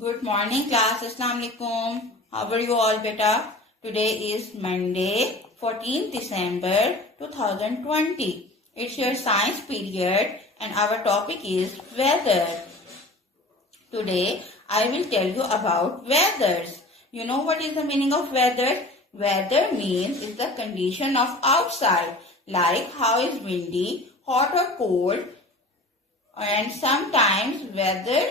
Good morning class. Assalamu alaikum. How are you all beta? Today is Monday 14th December 2020. It's your science period and our topic is weather. Today I will tell you about weathers. You know what is the meaning of weather? Weather means is the condition of outside, like how is windy, hot or cold, and sometimes weather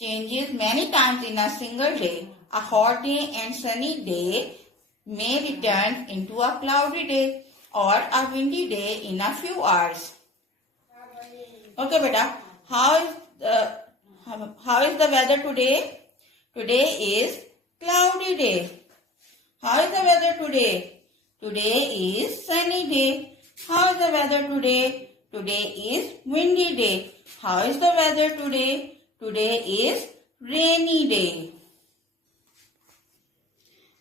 changes many times in a single day. A hot day and sunny day may return into a cloudy day or a windy day in a few hours. Okay, beta. How is the weather today? Today is cloudy day. How is the weather today? Today is sunny day. How is the weather today? Today is windy day. How is the weather today? Today is rainy day.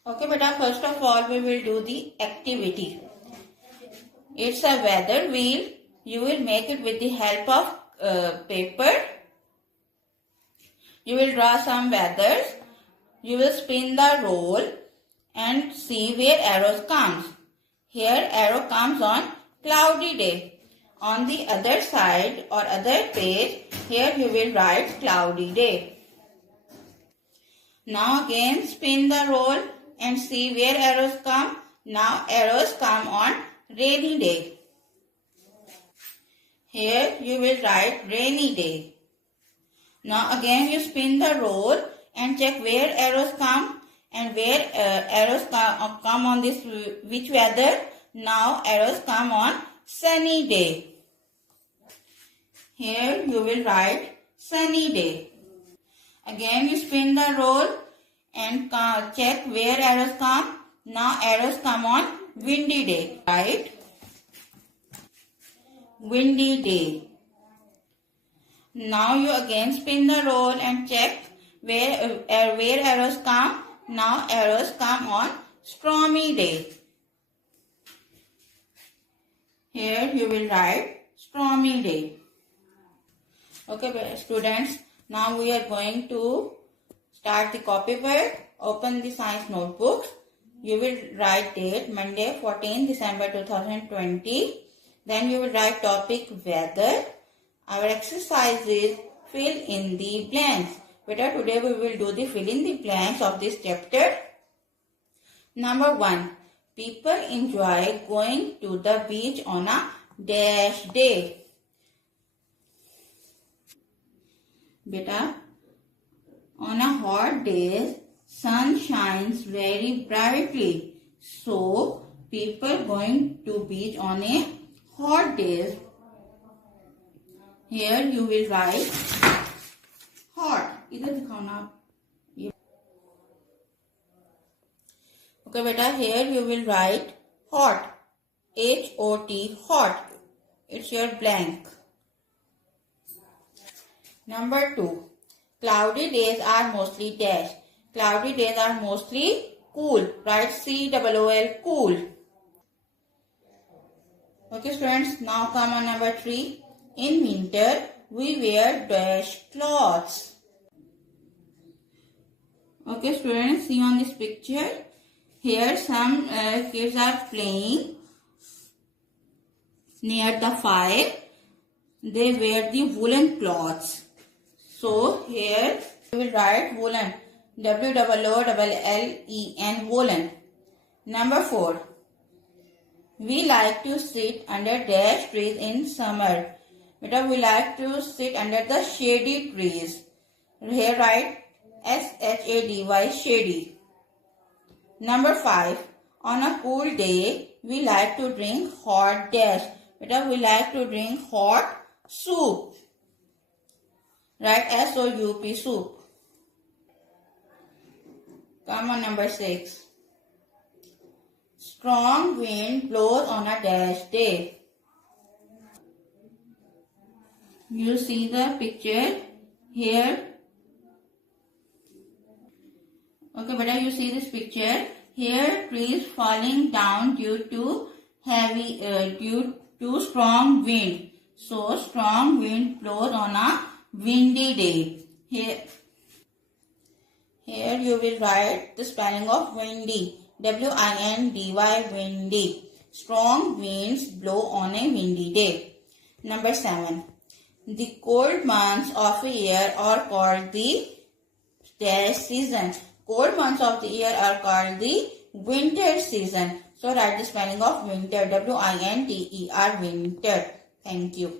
Okay, beta, first of all we will do the activity. It's a weather wheel. You will make it with the help of paper. You will draw some weathers. You will spin the roll and see where arrows comes. Here arrow comes on cloudy day. On the other side or other page, here you will write cloudy day. Now again spin the roll and see where arrows come. Now arrows come on rainy day. Here you will write rainy day. Now again you spin the roll and check where arrows come and where arrows come on this which weather. Now arrows come on sunny day. Here you will write sunny day. Again you spin the roll and check where arrows come. Now arrows come on windy day. Right? Windy day. Now you again spin the roll and check where arrows come. Now arrows come on stormy day. Here you will write stormy day. Okay students, now we are going to start the copywork. Open the science notebooks. You will write date Monday 14 December 2020. Then you will write topic weather. Our exercise is fill in the blanks. Beta, today we will do the fill in the blanks of this chapter. Number 1. People enjoy going to the beach on a dash day. Beta, on a hot day, sun shines very brightly. So, people going to beach on a hot day. Here you will write hot. इधर दिखाओ ना आप. Okay, beta, here you will write hot. H-O-T, hot. It's your blank. Number 2. Cloudy days are mostly dash. Cloudy days are mostly cool. Write C-O-O-L, cool. Okay students, now come on number 3. In winter, we wear dash clothes. Okay students, see on this picture. Here some kids are playing near the fire. They wear the woolen cloths. So here we will write woolen. W-O-O-L-L-E-N, woolen. Number 4. We like to sit under dash trees in summer. Because we like to sit under the shady trees. Here write S-H-A-D-Y, shady. Number 5. On a cool day, we like to drink hot dash. Because we like to drink hot soup. Write S-O-U-P, soup. Come on number 6. Strong wind blows on a dash day. You see the picture here. Okay, beta, you see this picture. Here trees falling down due to strong wind. So strong wind blows on a windy day. Here you will write the spelling of windy. W-I-N-D-Y, windy. Strong winds blow on a windy day. Number 7. The cold months of a year are called the season. Cold months of the year are called the winter season. So write the spelling of winter. W-I-N-T-E-R, winter. Thank you.